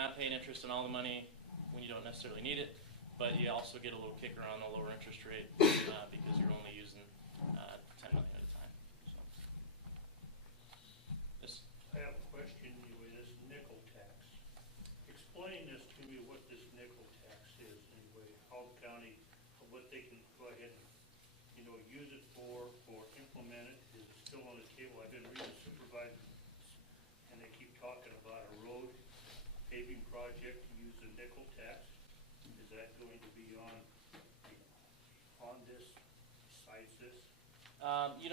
not paying interest on all the money when you don't necessarily need it, but you also get a little kicker on the lower interest rate because you're only using 10 million at a time. So, this. I have a question anyway. This nickel tax. Explain this to me. What this nickel tax is anyway? How the county, what they can go ahead and use it for or implement it. Is it still on the table? I've been reading supervisors, and they keep talking about a road paving project to use the nickel tax. Is that going to be on this, besides this?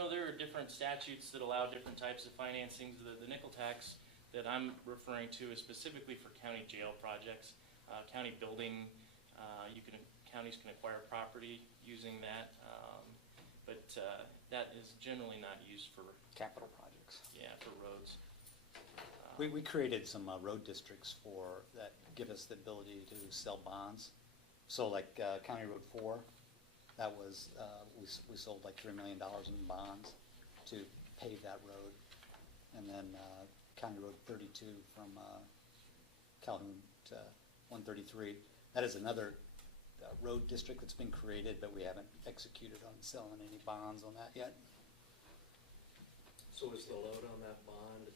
There are different statutes that allow different types of financing. The nickel tax that I'm referring to is specifically for county jail projects, county building. Counties can acquire property using that, but that is generally not used for capital projects. Yeah, for roads. We created some road districts that give us the ability to sell bonds. So like County Road 4, that was, we sold like $3 million in bonds to pave that road. And then County Road 32 from Calhoun to 133, that is another road district that's been created, but we haven't executed on selling any bonds on that yet. So is the load on that bond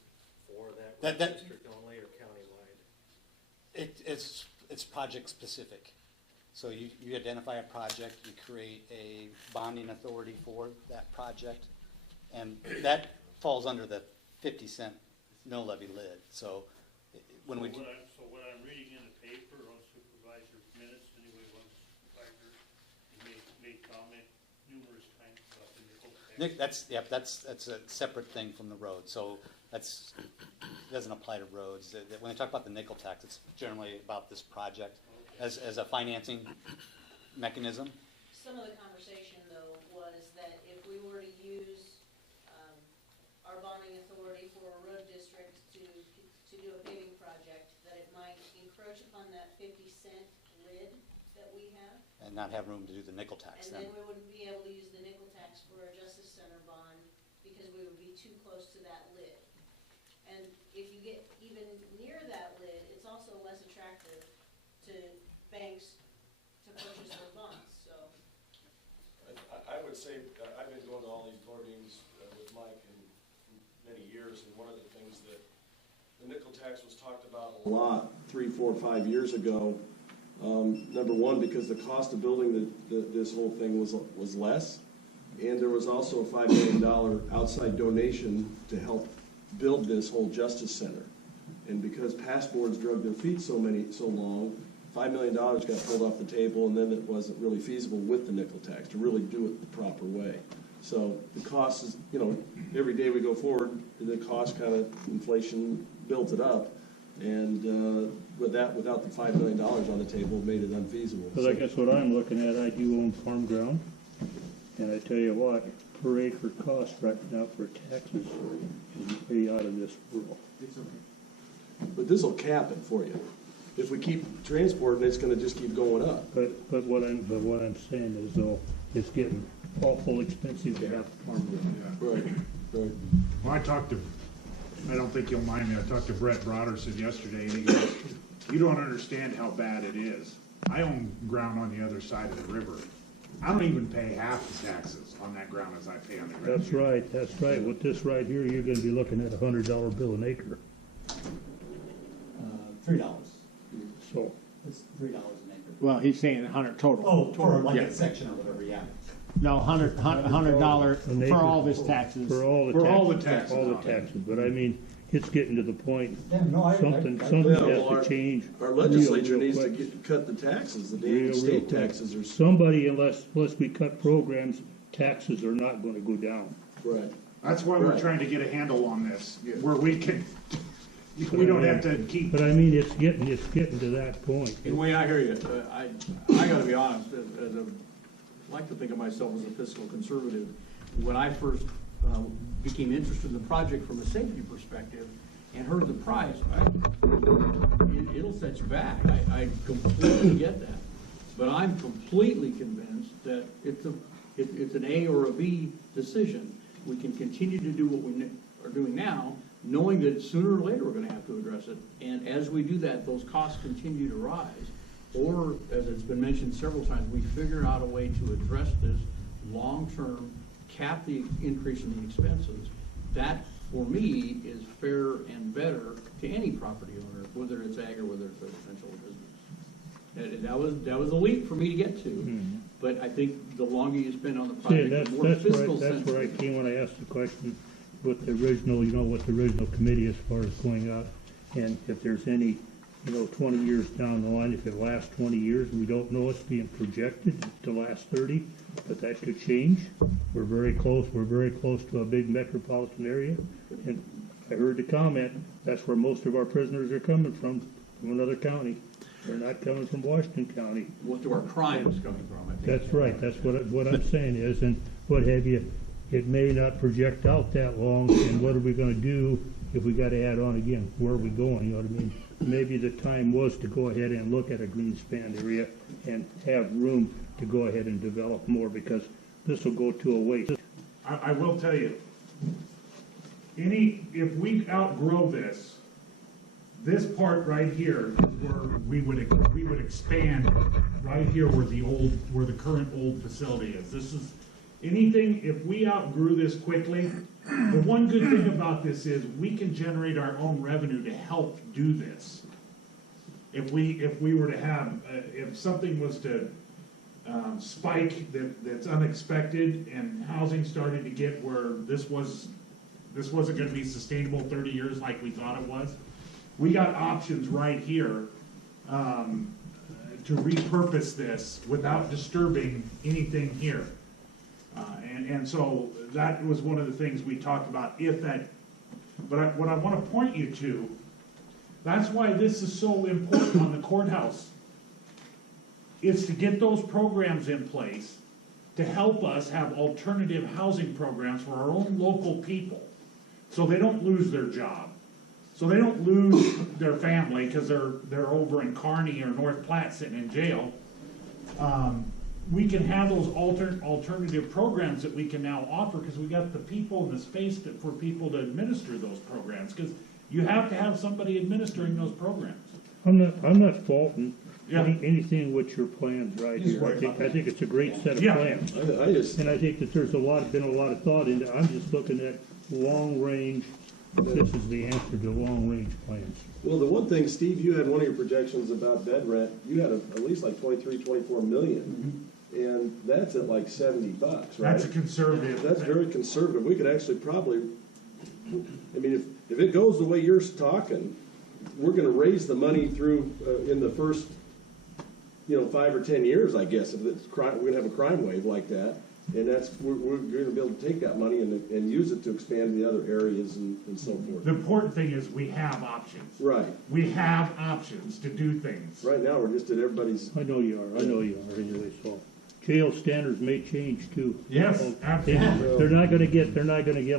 for that district only or countywide? It's project specific. So you identify a project, you create a bonding authority for that project, and that falls under the 50-cent mill levy lid. So when we So what I'm reading in the paper on supervisor's minutes, anyway, one supervisor made comment numerous times about the nickel tax. that's a separate thing from the road. So it doesn't apply to roads. When they talk about the nickel tax, it's generally about this project as a financing mechanism. Some of the conversation, though, was that if we were to use our bonding authority for a road district to do a paving project, that it might encroach upon that 50-cent lid that we have. And not have room to do the nickel tax. And then we wouldn't be able to use the nickel tax for a Justice Center bond because we would be too close to that lid. And if you get even near that lid, it's also less attractive to banks to purchase their bonds. So I would say I've been going to all these board meetings with Mike in many years, and one of the things that the nickel tax was talked about a lot 3, 4, 5 years ago. Number one, because the cost of building this whole thing was less, and there was also a $5 million outside donation to help build this whole Justice Center. And because past boards drug their feet so long, $5 million got pulled off the table, and then it wasn't really feasible with the nickel tax to really do it the proper way. So the cost is, every day we go forward, the cost kind of inflation built it up, and without the $5 million on the table, made it unfeasible. Because I guess what I'm looking at, I do own farm ground, and I tell you what, per acre cost right now for taxes is way out of this world. It's okay. But this will cap it for you. If we keep transporting, it's going to just keep going up. But what I'm saying is, though, it's getting awful expensive to have a farm ground. Right. Well, I don't think you'll mind me, I talked to Brett Broderson yesterday, and he goes, you don't understand how bad it is. I own ground on the other side of the river. I don't even pay half the taxes on that ground as I pay on the ground. That's right. With this right here, you're gonna be looking at $100 bill an acre. $3. So, It's $3 an acre. Well, he's saying 100 total. Oh, for like Yeah. a section or whatever, yeah. No, $100 An for acre. all of his taxes. for all the taxes. All the taxes, but I mean, it's getting to the point, Yeah, no, something Yeah, has well, to change. Our legislature real needs to quick. cut the taxes. The Real damn state quick. taxes are Somebody, unless we cut programs, taxes are not gonna go down. right. That's why we're Right. trying to get a handle on this, where we don't have to keep. But I mean, it's getting to that point. The way I hear you, I gotta be honest, I like to think of myself as a fiscal conservative. When I first became interested in the project from a safety perspective and heard the price, it'll set you back. I completely get that. But I'm completely convinced that it's an A or a B decision. We can continue to do what we are doing now, knowing that sooner or later we're going to have to address it. And as we do that, those costs continue to rise. Or, as it's been mentioned several times, we figure out a way to address this long-term, cap the increase in the expenses. That, for me, is fair and better to any property owner, whether it's ag or whether it's residential business. That was a leap for me to get to, but I think the longer you spend on the See, project, the more fiscal that's sensitive. where I came when I asked the question with the original, with the original committee as far as going out. And if there's any, 20 years down the line, if it lasts 20 years, we don't know it's being projected to last 30, but that could change. We're very close to a big metropolitan area. And I heard the comment, that's where most of our prisoners are coming from another county. They're not coming from Washington County. What do our crimes coming from, I think. That's right, that's what I'm saying is, and what have you, it may not project out that long, and what are we gonna do if we gotta add on again? Where are we going, you know what I mean? Maybe the time was to go ahead and look at a green span area and have room to go ahead and develop more, because this will go to a waste. I will tell you, if we outgrow this part right here is where we would expand right here where the current old facility is. This is, anything, if we outgrew this quickly, the one good thing about this is we can generate our own revenue to help do this. If we were to have, if something was to spike that's unexpected and housing started to get where this wasn't gonna be sustainable 30 years like we thought it was, we got options right here to repurpose this without disturbing anything here. And so that was one of the things we talked about, but what I want to point you to, that's why this is so important on the courthouse, is to get those programs in place to help us have alternative housing programs for our own local people, so they don't lose their job. So they don't lose their family because they're over in Kearney or North Platte sitting in jail. We can have those alternative programs that we can now offer, because we got the people and the space for people to administer those programs, because you have to have somebody administering those programs. I'm not faulting Yeah. anything with your plans right here. I think it's a great set of Yeah. plans. And I think that there's been a lot of thought into, I'm just looking at long range. This is the answer to long range plans. Well, the one thing, Steve, you had one of your projections about bed rent, you had at least like 23, 24 million. And that's at like $70, right? That's a conservative. That's very conservative. We could actually probably, I mean, if it goes the way you're talking, we're gonna raise the money through, in the first, 5 or 10 years, I guess, if it's crime, we're gonna have a crime wave like that. And we're gonna be able to take that money and use it to expand the other areas and so forth. The important thing is we have options. Right. We have options to do things. Right now, we're just at everybody's. I know you are anyway, so. Jail standards may change too. Yes, So, absolutely. They're not gonna get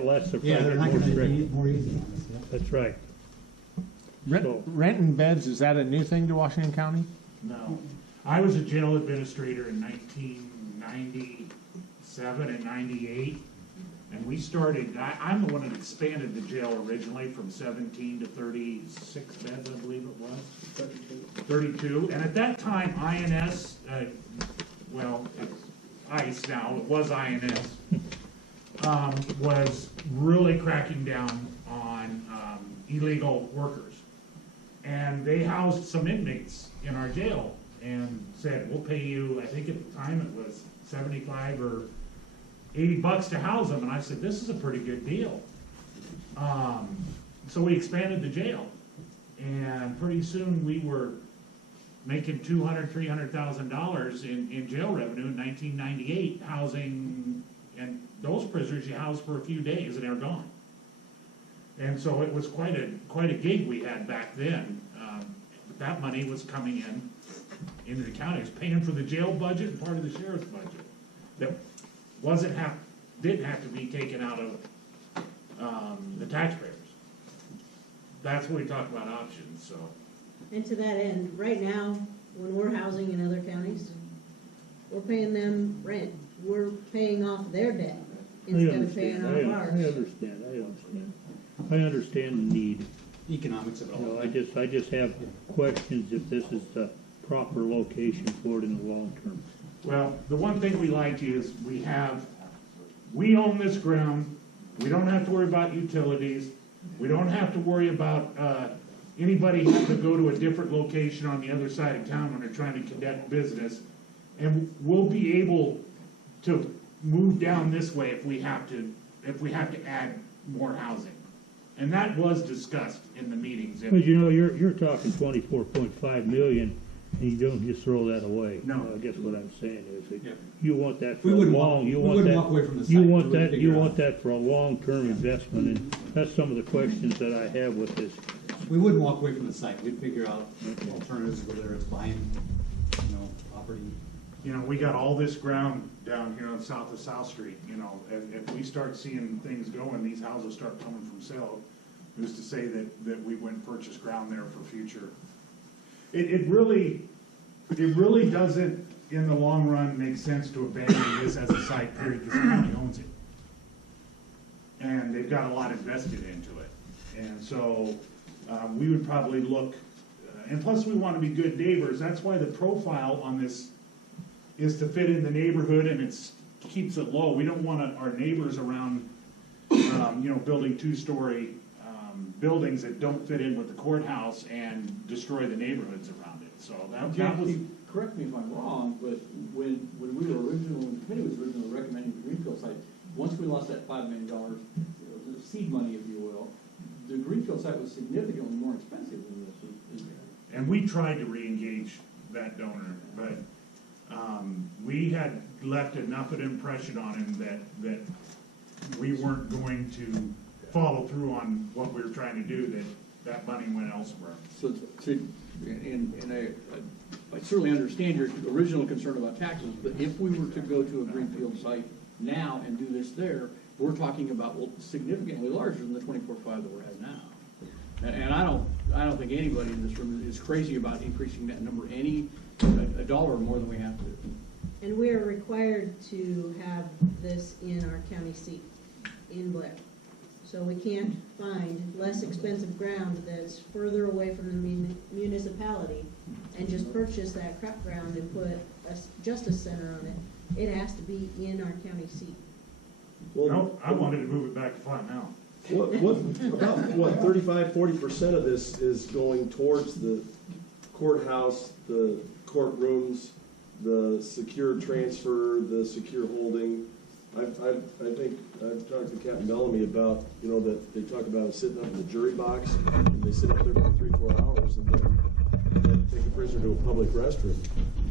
less, they're Yeah, they're probably not more gonna strict. be more easy on us, yeah. That's right. So- Renting beds, is that a new thing to Washington County? No. I was a jail administrator in 1997 and 98. And we started, I'm the one that expanded the jail originally from 17 to 36 beds, I believe it was. 32. And at that time, INS, ICE now, it was INS, was really cracking down on illegal workers. And they housed some inmates in our jail and said, we'll pay you, I think at the time it was 75 or $80 to house them. And I said, this is a pretty good deal. So we expanded the jail. And pretty soon we were making $200,000, $300,000 in jail revenue in 1998, housing, and those prisoners you house for a few days and they're gone. And so it was quite a gig we had back then. But that money was coming into the county. It was paying for the jail budget and part of the sheriff's budget. That didn't have to be taken out of the taxpayers. That's what we talk about options, so. And to that end, right now, when we're housing in other counties, we're paying them rent. We're paying off their debt instead of paying off I ours. understand the need. economics of it You all. know, I just have questions if this is the proper location for it in the long term. Well, the one thing we like is we own this ground, we don't have to worry about utilities, we don't have to worry about, anybody having to go to a different location on the other side of town when they're trying to conduct business. And we'll be able to move down this way if we have to add more housing. And that was discussed in the meetings. But you know, you're talking 24.5 million, and you don't just throw that away. No. I guess what I'm saying is, that Yeah. you want that for We a wouldn't long, walk, you we want wouldn't that, walk away from the site. you We want would that, figure you out- want that for a long-term investment, and that's some of the questions that I have with this. We wouldn't walk away from the site, we'd figure out alternatives, whether it's buying, property. You know, we got all this ground down here on south of South Street, you know, if we start seeing things going, these houses start coming from sale, who's to say that we wouldn't purchase ground there for future? It really doesn't, in the long run, make sense to abandon this as a site, period, because the county owns it. And they've got a lot invested into it, and so, we would probably look, and plus we want to be good neighbors, that's why the profile on this is to fit in the neighborhood, and keeps it low. We don't want our neighbors around, building two-story, buildings that don't fit in with the courthouse and destroy the neighborhoods around it, so that was. Correct me if I'm wrong, but when the committee was originally recommending the Greenfield site, once we lost that $5 million seed money, if you will, the Greenfield site was significantly more expensive than this. And we tried to re-engage that donor, but, we had left enough of an impression on him that we weren't going to follow through on what we were trying to do, that money went elsewhere. So, I certainly understand your original concern about taxes, but if we were to go to a Greenfield site now and do this there, we're talking about, significantly larger than the 24.5 that we're at now. And I don't think anybody in this room is crazy about increasing that number a dollar more than we have to. And we are required to have this in our county seat, in Blair. So we can't find less expensive ground that's further away from the municipality and just purchase that crap ground and put a justice center on it. It has to be in our county seat. No, I wanted to move it back to Flat Mountain. About 35–40% of this is going towards the courthouse, the courtrooms, the secure transfer, the secure holding. I think, I've talked to Captain Bellamy about, that they talk about sitting up in the jury box, and they sit up there for 3–4 hours, and then take a prisoner to a public restroom.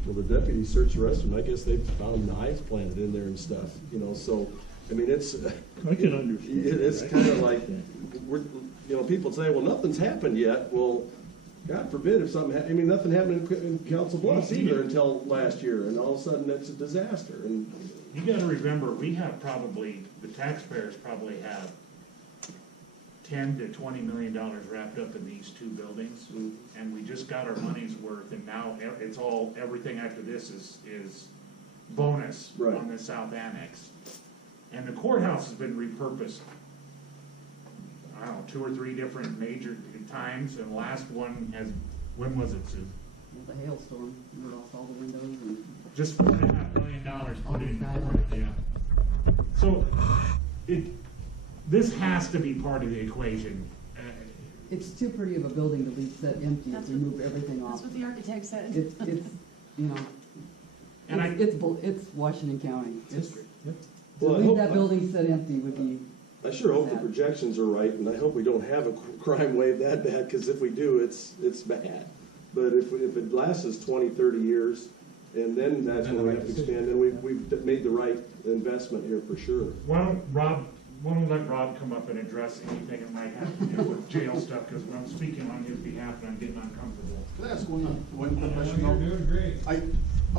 Well, the deputies searched the restroom, I guess they found knives planted in there and stuff, so, I mean, it's. I can understand. It's kind of like, people say, well, nothing's happened yet. Well, God forbid if something, nothing happened in Council Bluffs either until last year, and all of a sudden it's a disaster. And you gotta remember, the taxpayers probably have $10 to $20 million wrapped up in these two buildings, and we just got our money's worth, and now everything after this is bonus Right. on the South Annex. And the courthouse has been repurposed, I don't know, 2 or 3 different major times, and the last one when was it, Sue? The hailstorm, we lost all the windows and. Just $4.5 million put in. Okay. Yeah. So, this has to be part of the equation. It's too pretty of a building to leave set empty if That's we move everything off. That's what the architect said. It's, And it's Washington County. To Well, I leave hope- that building set empty would be, I sure hope the projections are right, and I hope we don't have a crime wave that bad, because if we do, it's bad. But if it lasts us 20–30 years, and then that's when we have to expand, then we've made the right investment here for sure. why don't let Rob come up and address anything that might have to do with jail stuff, because when I'm speaking on his behalf and I'm getting uncomfortable. Can I ask one quick question? You're doing great. I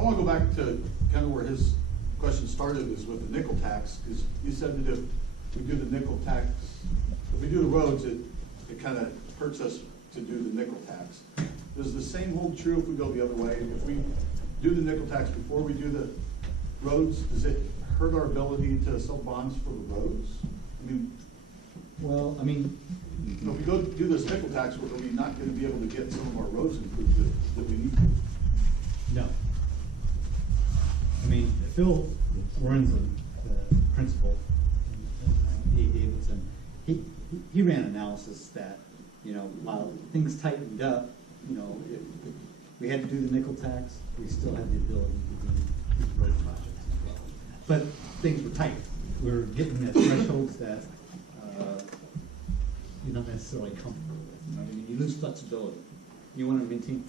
want to go back to kind of where his question started, is with the nickel tax, because you said that if we do the nickel tax, if we do the roads, it kind of hurts us to do the nickel tax. Does the same hold true if we go the other way? If we do the nickel tax before we do the roads, does it hurt our ability to sell bonds for the roads? I mean, Well, I mean, You know, if we go do this nickel tax, are we not gonna be able to get some of our roads improved that we need? no. I mean, Phil Lorenzen, the principal, E.A. Davidson, he ran analysis that, you know, while things tightened up, you know, if we had to do the nickel tax, we still had the ability to do these road projects as well. But things were tight. We were getting at thresholds that, you're not necessarily comfortable with. You know what I mean? You lose flexibility. You want to maintain,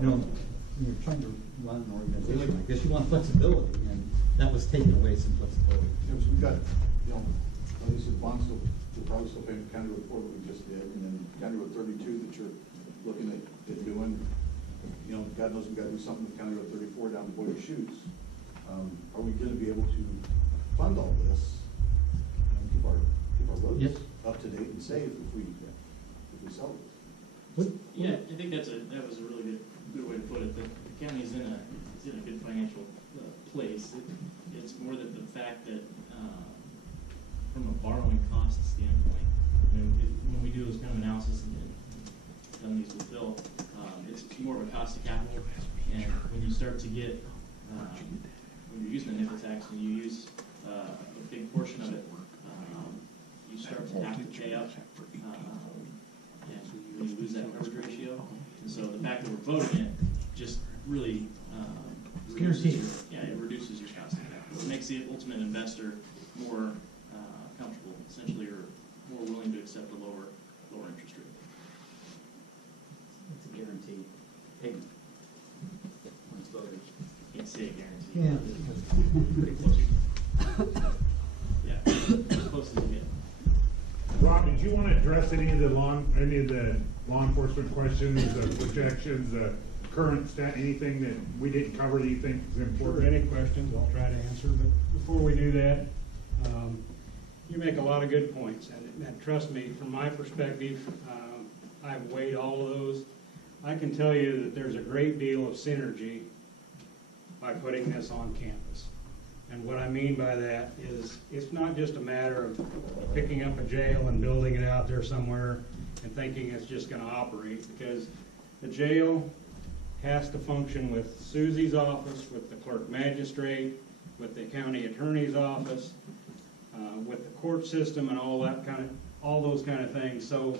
you know, when you're trying to run an organization like this, you want flexibility, and that was taking away some flexibility. Because we've got, you know, at least the bonds still, we're probably still paying County Road 4 that we just did, and then County Road 32 that you're looking at doing. You know, God knows we've got to do something with County Road 34 down to Boyer Chutes. Are we gonna be able to fund all this and keep our roads Yes. up to date and safe if we sell it? Yeah, I think that was a really good way to put it. The county is in a good financial place. It's more than the fact that from a borrowing cost standpoint, when we do those kind of analysis and done these with Phil, it's more of a cost of capital. And when you start to get when you're using the nickel tax and you use a big portion of it, you start to have to pay up. And you lose that coverage ratio. And so the fact that we're voting it just really reduces it reduces your cost of capital. It makes the ultimate investor more comfortable, essentially, or more willing to accept a lower interest rate. It's a guaranteed payment. When it's voted. Can't say a guarantee. Yeah. Pretty close. Yeah, as close as you get. Rob, did you want to address any of the law enforcement questions, projections, current stat, anything that we didn't cover that you think is Sure, important? any questions, I'll try to answer, but before we do that, you make a lot of good points, and trust me, from my perspective, I've weighed all of those. I can tell you that there's a great deal of synergy by putting this on campus. And what I mean by that is, it's not just a matter of picking up a jail and building it out there somewhere and thinking it's just gonna operate, because the jail has to function with Susie's office, with the clerk magistrate, with the county attorney's office, with the court system and all those kind of things. So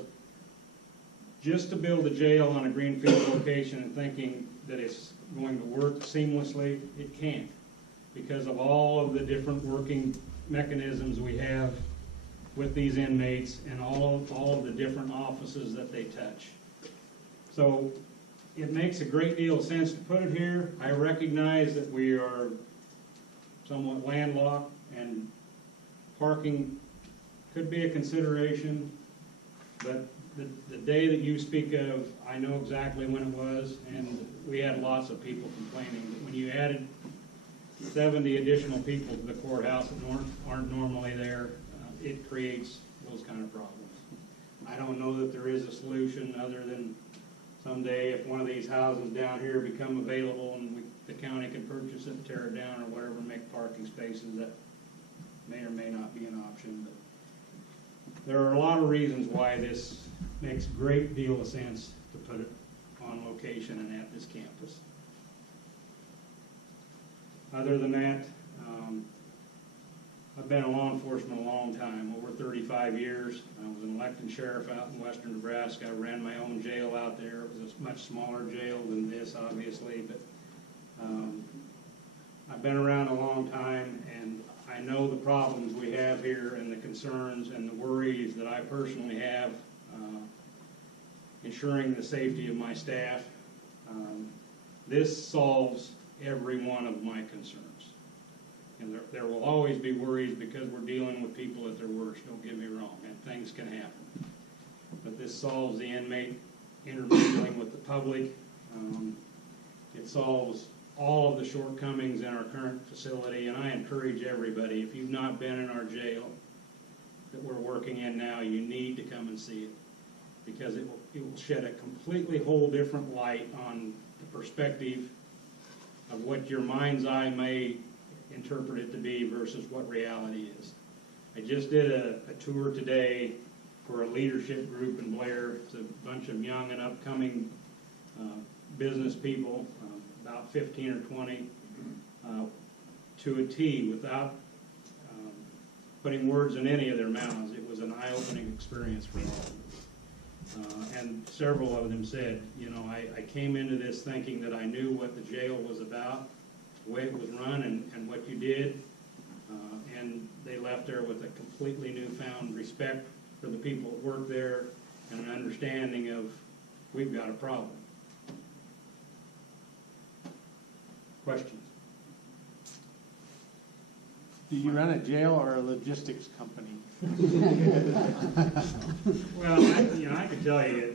just to build a jail on a greenfield location and thinking that it's going to work seamlessly, it can't, because of all of the different working mechanisms we have with these inmates and all of the different offices that they touch. So it makes a great deal of sense to put it here. I recognize that we are somewhat landlocked and parking could be a consideration, but the day that you speak of, I know exactly when it was, and we had lots of people complaining. But when you added 70 additional people to the courthouse that aren't normally there, it creates those kind of problems. I don't know that there is a solution other than someday if one of these houses down here become available and the county can purchase it and tear it down or whatever, make parking spaces, that may or may not be an option. But there are a lot of reasons why this makes a great deal of sense to put it on location and at this campus. Other than that, I've been in law enforcement a long time, over 35 years. I was an elected sheriff out in western Nebraska. I ran my own jail out there. It was a much smaller jail than this, obviously, but I've been around a long time, and I know the problems we have here and the concerns and the worries that I personally have ensuring the safety of my staff. This solves every one of my concerns. And there will always be worries because we're dealing with people at their worst, don't get me wrong, and things can happen. But this solves the inmate intermingling with the public. It solves all of the shortcomings in our current facility, and I encourage everybody, if you've not been in our jail that we're working in now, you need to come and see it, because it will shed a completely whole different light on the perspective of what your mind's eye may interpret it to be versus what reality is. I just did a tour today for a leadership group in Blair. It's a bunch of young and upcoming business people, about 15 or 20, to a T, without putting words in any of their mouths. It was an eye-opening experience for all of them. And several of them said, you know, I came into this thinking that I knew what the jail was about, the way it was run, and what you did. And they left there with a completely newfound respect for the people that work there and an understanding of, we've got a problem. Questions? Do you run a jail or a logistics company? Well, I can tell you,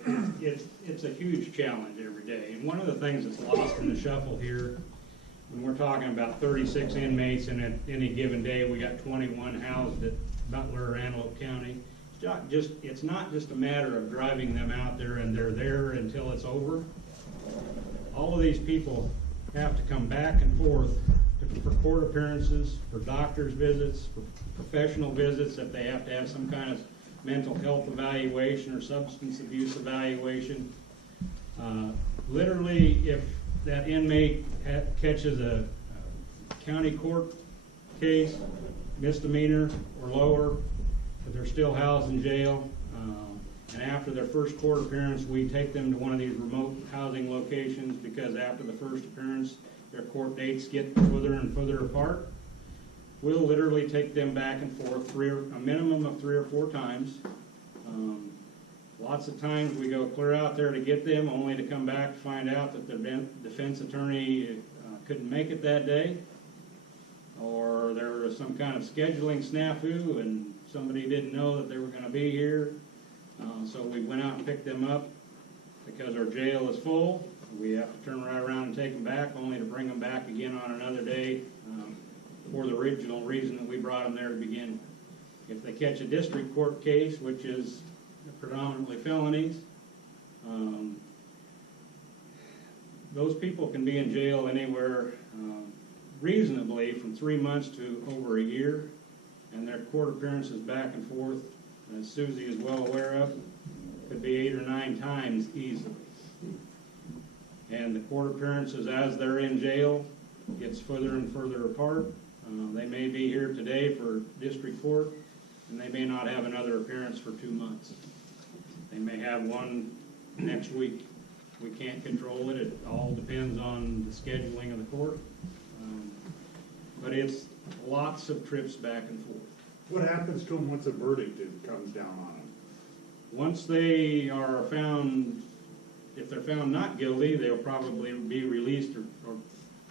it's a huge challenge every day. And one of the things that's lost in the shuffle here, when we're talking about 36 inmates, and at any given day, we got 21 housed at Butler or Antelope County, it's not just a matter of driving them out there and they're there until it's over. All of these people have to come back and forth for court appearances, for doctor's visits, for professional visits, if they have to have some kind of mental health evaluation or substance abuse evaluation. Literally, if that inmate catches a county court case, misdemeanor or lower, but they're still housed in jail, and after their first court appearance, we take them to one of these remote housing locations, because after the first appearance, their court dates get further and further apart. We'll literally take them back and forth a minimum of 3 or 4 times. Lots of times we go clear out there to get them, only to come back to find out that their defense attorney couldn't make it that day, or there was some kind of scheduling snafu and somebody didn't know that they were going to be here. So we went out and picked them up. Because our jail is full, we have to turn right around and take them back, only to bring them back again on another day for the original reason that we brought them there to begin with. If they catch a district court case, which is predominantly felonies, those people can be in jail anywhere reasonably from 3 months to over a year, and their court appearances back and forth, as Susie is well aware of, could be 8 or 9 times easily. And the court appearances as they're in jail gets further and further apart. They may be here today for district court, and they may not have another appearance for 2 months. They may have one next week. We can't control it. It all depends on the scheduling of the court. But it's lots of trips back and forth. What happens to them once a verdict comes down on them? Once they are found, if they're found not guilty, they'll probably be released or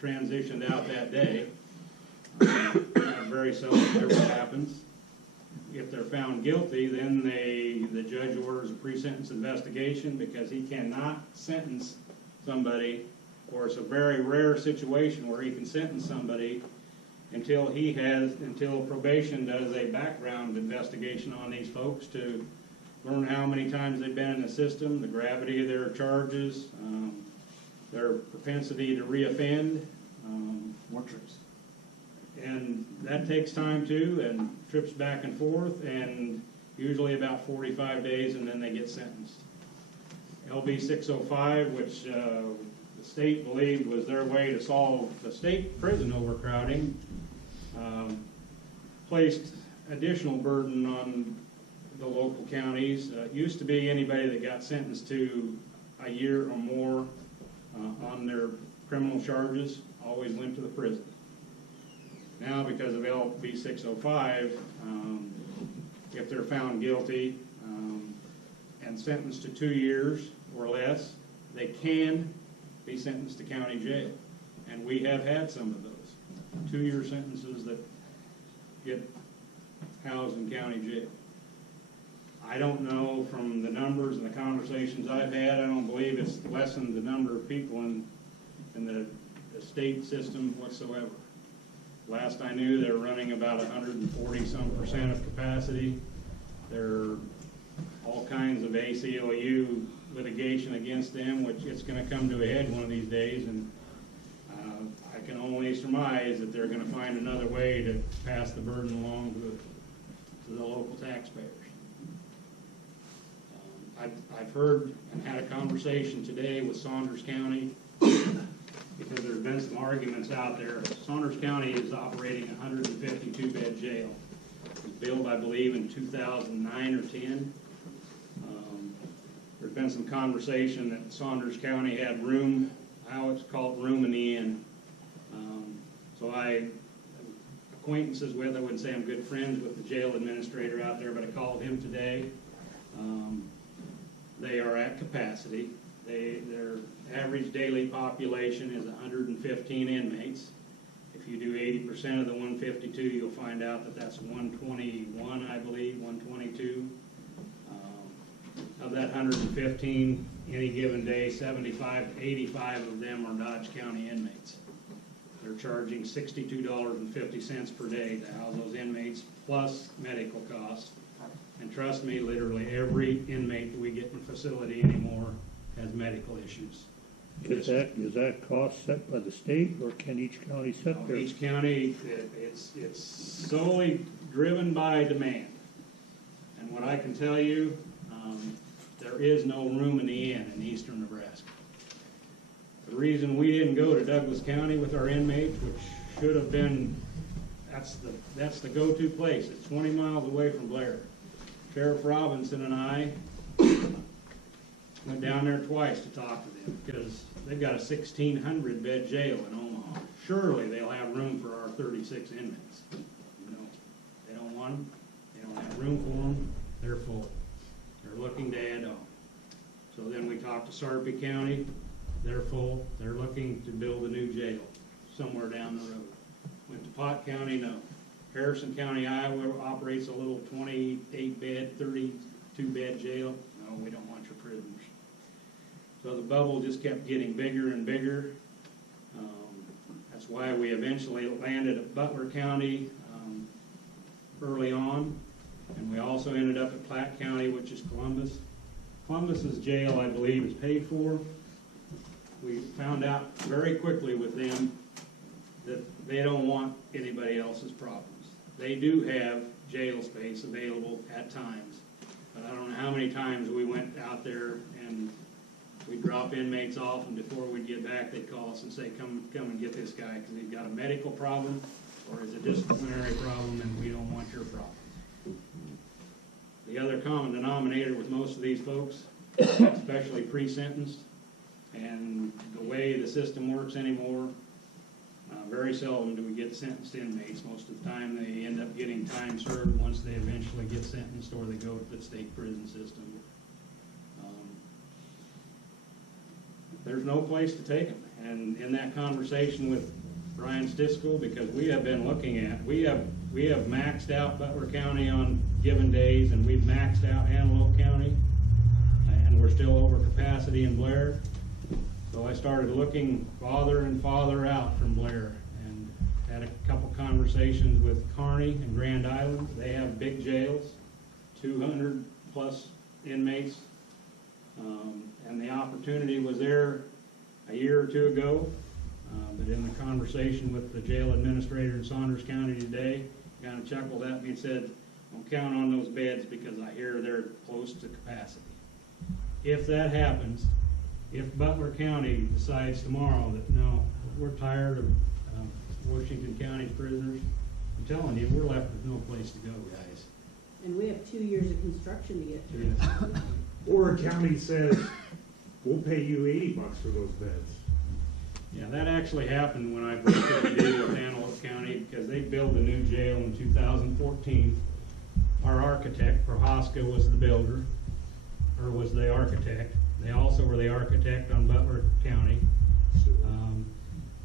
transitioned out that day. Very seldom ever happens. If they're found guilty, then the judge orders a pre-sentence investigation, because he cannot sentence somebody, or it's a very rare situation where he can sentence somebody until probation does a background investigation on these folks to learn how many times they've been in the system, the gravity of their charges, their propensity to reoffend. More trips. And that takes time too, and trips back and forth, and usually about 45 days, and then they get sentenced. LB 605, which the state believed was their way to solve the state prison overcrowding, placed additional burden on the local counties. It used to be anybody that got sentenced to a year or more on their criminal charges always went to the prison. Now, because of LB 605, if they're found guilty and sentenced to 2 years or less, they can be sentenced to county jail. And we have had some of those 2-year sentences that get housed in county jail. I don't know from the numbers and the conversations I've had, I don't believe it's lessened the number of people in the state system whatsoever. Last I knew, they're running about 140% of capacity. There are all kinds of ACLU litigation against them, which it's going to come to a head one of these days, and I can only surmise that they're going to find another way to pass the burden along to the local taxpayers. I've heard and had a conversation today with Saunders County, because there's been some arguments out there. Saunders County is operating a 152-bed jail. It was built, I believe, in 2009 or 10. There's been some conversation that Saunders County had room, I always call it room in the inn. So I acquaintances with, I wouldn't say I'm good friends with the jail administrator out there, but I called him today. They are at capacity. Their average daily population is 115 inmates. If you do 80% of the 152, you'll find out that that's 121, I believe, 122. Of that 115, any given day, 75 to 85 of them are Dodge County inmates. They're charging $62.50 per day to house those inmates, plus medical costs. And trust me, literally every inmate that we get in the facility anymore has medical issues. Is that cost set by the state, or can each county set their? Each county, it's solely driven by demand. And what I can tell you, there is no room in the inn in eastern Nebraska. The reason we didn't go to Douglas County with our inmates, which should have been, that's the go-to place. It's 20 miles away from Blair. Sheriff Robinson and I went down there twice to talk to them, because they've got a 1,600-bed jail in Omaha. Surely they'll have room for our 36 inmates. No, they don't want them. They don't have room for them. They're full. They're looking to add on. So then we talked to Sarpy County. They're full. They're looking to build a new jail somewhere down the road. Went to Pot County, no. Harrison County, Iowa operates a little 28-bed, 32-bed jail. No, we don't want your prisoners. So the bubble just kept getting bigger and bigger. That's why we eventually landed at Butler County early on. And we also ended up at Platte County, which is Columbus. Columbus's jail, I believe, is paid for. We found out very quickly with them that they don't want anybody else's problems. They do have jail space available at times, but I don't know how many times we went out there and we'd drop inmates off, and before we'd get back, they'd call us and say, come and get this guy, because he's got a medical problem or is a disciplinary problem, and we don't want your problem. The other common denominator with most of these folks, especially pre-sentenced, and the way the system works anymore, very seldom do we get sentenced inmates. Most of the time they end up getting time served once they eventually get sentenced, or they go to the state prison system. There's no place to take them. And in that conversation with Brian Stiskel, because we have been looking at, we have maxed out Butler County on given days, and we've maxed out Antelope County, and we're still over capacity in Blair. So I started looking farther and farther out from Blair, and had a couple conversations with Kearney and Grand Island. They have big jails, 200 plus inmates, and the opportunity was there a year or two ago. But in the conversation with the jail administrator in Saunders County today, kind of chuckled at me and said, "Don't count on those beds, because I hear they're close to capacity." If that happens, if Butler County decides tomorrow that, no, we're tired of Washington County's prisoners, I'm telling you, we're left with no place to go, guys. And we have 2 years of construction to get through. Yes. Or a county says, we'll pay you $80 for those beds. Yeah, that actually happened when I broke the deal with Antelope County, because they built a new jail in 2014. Our architect, Prohaska, was the builder, or was the architect. They also were the architect on Butler County.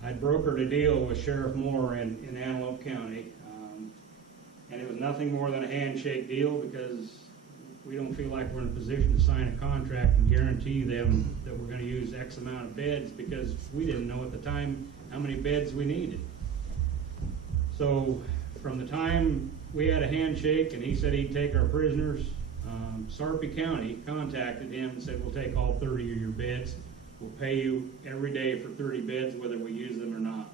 I'd brokered a deal with Sheriff Moore in Antelope County, and it was nothing more than a handshake deal, because we don't feel like we're in a position to sign a contract and guarantee them that we're going to use X amount of beds, because we didn't know at the time how many beds we needed. So from the time we had a handshake and he said he'd take our prisoners, Sarpy County contacted him and said, "We'll take all 30 of your beds. We'll pay you every day for 30 beds, whether we use them or not."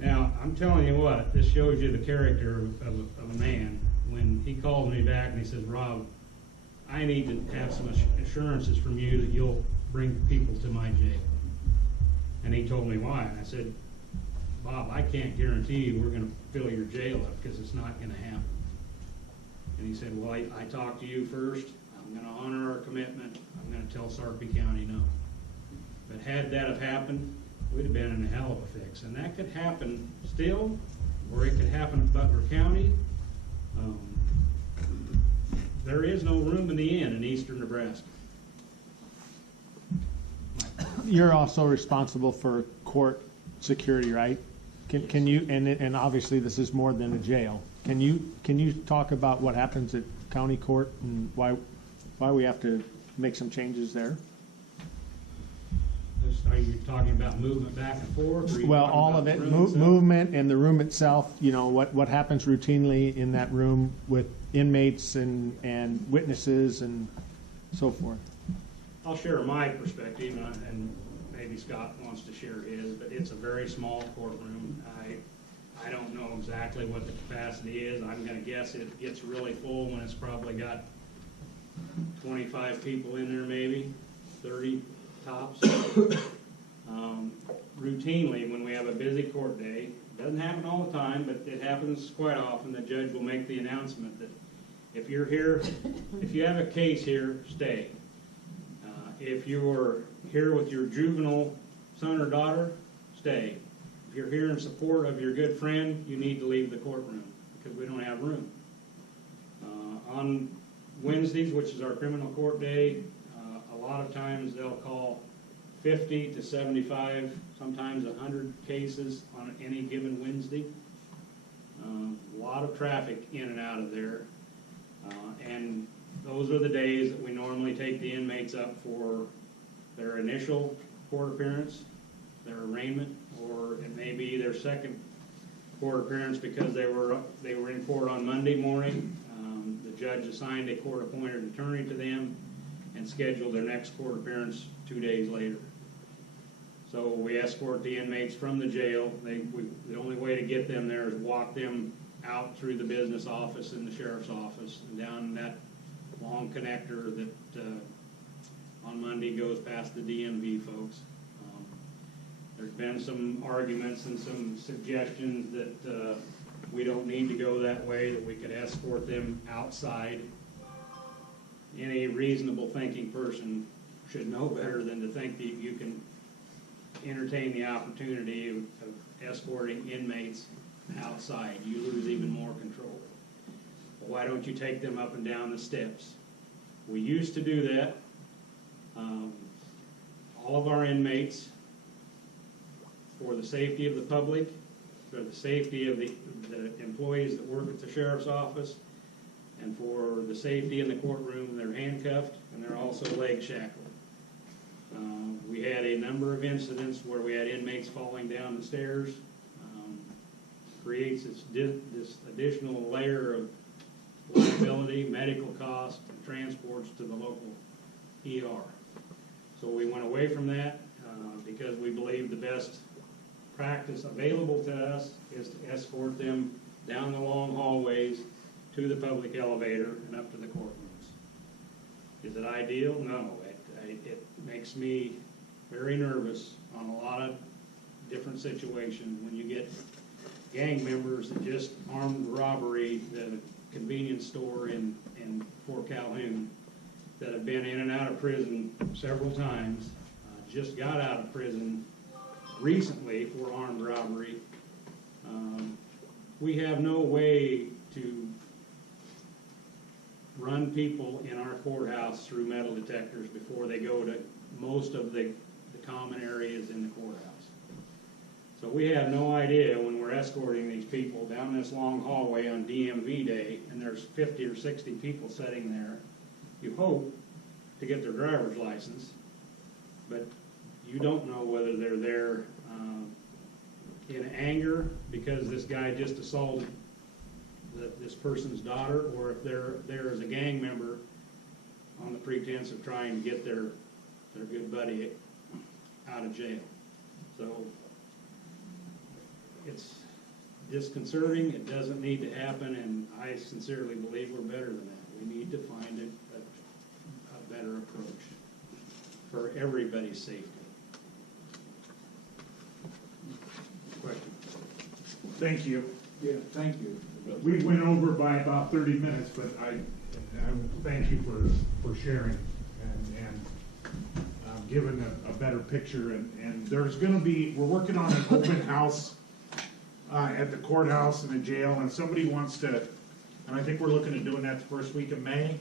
Now, I'm telling you what, this shows you the character of a man. When he called me back and he says, "Rob, I need to have some assurances from you that you'll bring people to my jail. And he told me why, and I said, Bob, I can't guarantee you we're gonna fill your jail up, because it's not gonna happen. And he said, well, I talked to you first, I'm gonna honor our commitment, I'm gonna tell Sarpy County no. But had that have happened, we'd have been in a hell of a fix, and that could happen still, or it could happen in Butler County. There is no room in the inn in eastern Nebraska. You're also responsible for court security, right? Can you, and obviously this is more than a jail. Can you talk about what happens at county court and why we have to make some changes there? Are you talking about movement back and forth? Or are you Well, talking all about of it, the room itself? movement and the room itself, you know, what happens routinely in that room with inmates and witnesses and so forth. I'll share my perspective, and maybe Scott wants to share his, but it's a very small courtroom. I don't know exactly what the capacity is. I'm gonna guess it gets really full when it's probably got 25 people in there, maybe 30 tops. Routinely, when we have a busy court day, doesn't happen all the time, but it happens quite often, the judge will make the announcement that if you're here, if you have a case here, stay. If you're here with your juvenile son or daughter, stay. If you're here in support of your good friend, you need to leave the courtroom because we don't have room. On Wednesdays, which is our criminal court day, a lot of times they'll call 50 to 75, sometimes 100 cases on any given Wednesday. A lot of traffic in and out of there. And those are the days that we normally take the inmates up for their initial court appearance, their arraignment, or it may be their second court appearance because they were in court on Monday morning. The judge assigned a court-appointed attorney to them and scheduled their next court appearance 2 days later. So we escort the inmates from the jail. The only way to get them there is walk them out through the business office and the sheriff's office and down that long connector that on Monday goes past the DMV folks. There's been some arguments and some suggestions that we don't need to go that way, that we could escort them outside. Any reasonable thinking person should know better than to think that you can entertain the opportunity of escorting inmates outside. You lose even more control. Well, why don't you take them up and down the steps? We used to do that. All of our inmates, for the safety of the public, for the safety of the employees that work at the sheriff's office, and for the safety in the courtroom, they're handcuffed and they're also leg shackled. We had a number of incidents where we had inmates falling down the stairs. Creates this additional layer of liability, medical cost, and transports to the local ER. So we went away from that because we believe the best practice available to us is to escort them down the long hallways to the public elevator and up to the courtrooms. Is it ideal? No. It makes me very nervous on a lot of different situations when you get gang members that just armed robbery the convenience store in Fort Calhoun that have been in and out of prison several times, just got out of prison recently for armed robbery. We have no way to run people in our courthouse through metal detectors before they go to most of the common areas in the courthouse. So we have no idea when we're escorting these people down this long hallway on DMV day, and there's 50 or 60 people sitting there. You hope to get their driver's license, but you don't know whether they're there in anger because this guy just assaulted this person's daughter, or if they're there as a gang member on the pretense of trying to get their good buddy out of jail. So it's disconcerting, it doesn't need to happen, and I sincerely believe we're better than that. We need to find better approach for everybody's safety. Question? Thank you. Yeah, thank you. We went over by about 30 minutes, but I thank you for sharing and giving a better picture. And there's gonna be, we're working on an open house at the courthouse and the jail, and somebody wants to, and I think we're looking at doing that the first week of May.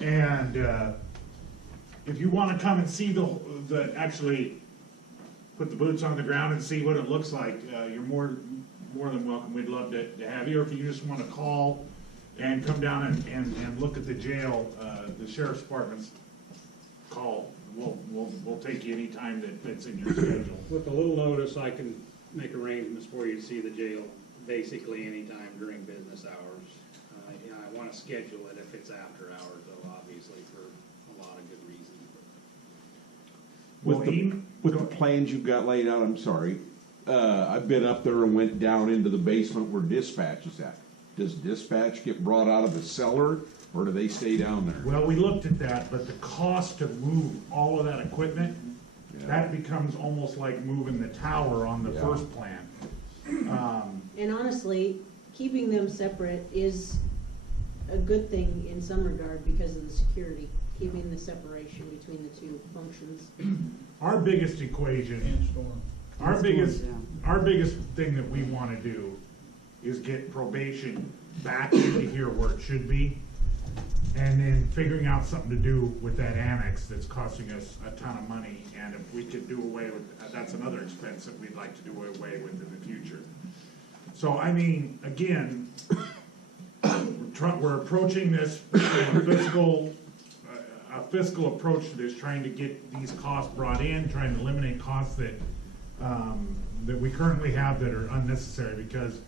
And if you wanna come and see the actually put the boots on the ground and see what it looks like, you're more than welcome. We'd love to have you. Or if you just want to call and come down and look at the jail, the sheriff's department's call. We'll take you any time that fits in your schedule. With a little notice, I can make arrangements for you to see the jail basically anytime during business hours. I want to schedule it if it's after hours, though, obviously, for a lot of good reasons. With the plans you've got laid out, I'm sorry, I've been up there and went down into the basement where dispatch is at. Does dispatch get brought out of the cellar, or do they stay down there? Well, we looked at that, but the cost to move all of that equipment, that becomes almost like moving the tower on the first plan. And honestly, keeping them separate is a good thing in some regard because of the security, keeping the separation between the two functions. Our biggest equation, our biggest thing that we want to do is get probation back into here where it should be, and then figuring out something to do with that annex that's costing us a ton of money. And if we could do away with, that's another expense that we'd like to do away with in the future. So, I mean, again, we're approaching this from a fiscal approach to this, trying to get these costs brought in, trying to eliminate costs that we currently have that are unnecessary, because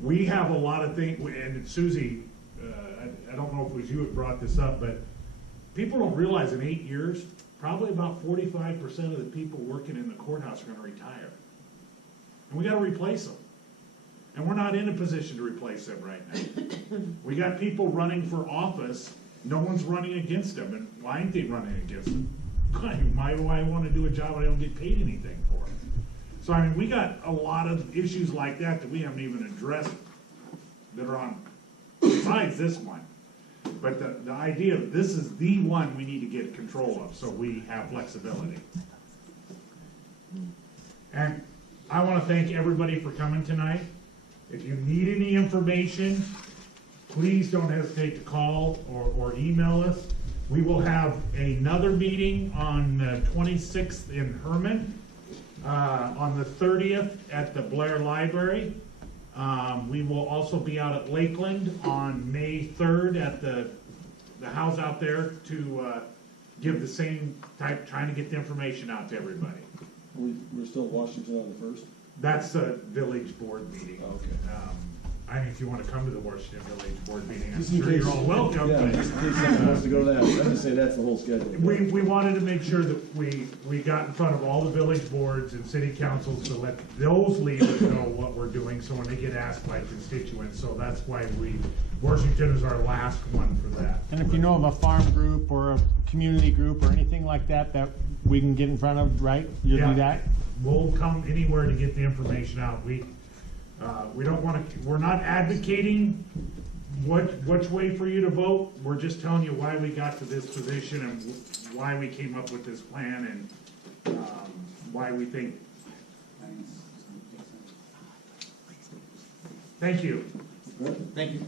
we have a lot of things, and Susie, I don't know if it was you that brought this up, but people don't realize in 8 years, probably about 45% of the people working in the courthouse are gonna retire. And we gotta replace them. And we're not in a position to replace them right now. We got people running for office, no one's running against them, and why ain't they running against them? Why do I wanna do a job I don't get paid anything for? So, I mean, we got a lot of issues like that we haven't even addressed that are on, besides this one. But the idea of this is the one we need to get control of, so we have flexibility. And I wanna thank everybody for coming tonight. If you need any information, please don't hesitate to call or email us. We will have another meeting on the 26th in Herman, on the 30th at the Blair Library. We will also be out at Lakeland on May 3rd at the house out there to give the same type, trying to get the information out to everybody. We're still in Washington on the 1st? That's the village board meeting. Okay. I mean, if you want to come to the Washington Village Board meeting, I'm Just in sure case- you're all welcome. Yeah, but, just in case someone wants to go to that, I'm just saying that's the whole schedule. We wanted to make sure that we got in front of all the village boards and city councils to let those leaders know what we're doing, so when they get asked by constituents, so that's why Washington is our last one for that. And if you know of a farm group or a community group or anything like that that we can get in front of, right? You'll Yeah. do that? We'll come anywhere to get the information out. We don't want to, we're not advocating which way for you to vote. We're just telling you why we got to this position and why we came up with this plan and why we think. Thank you. Thank you.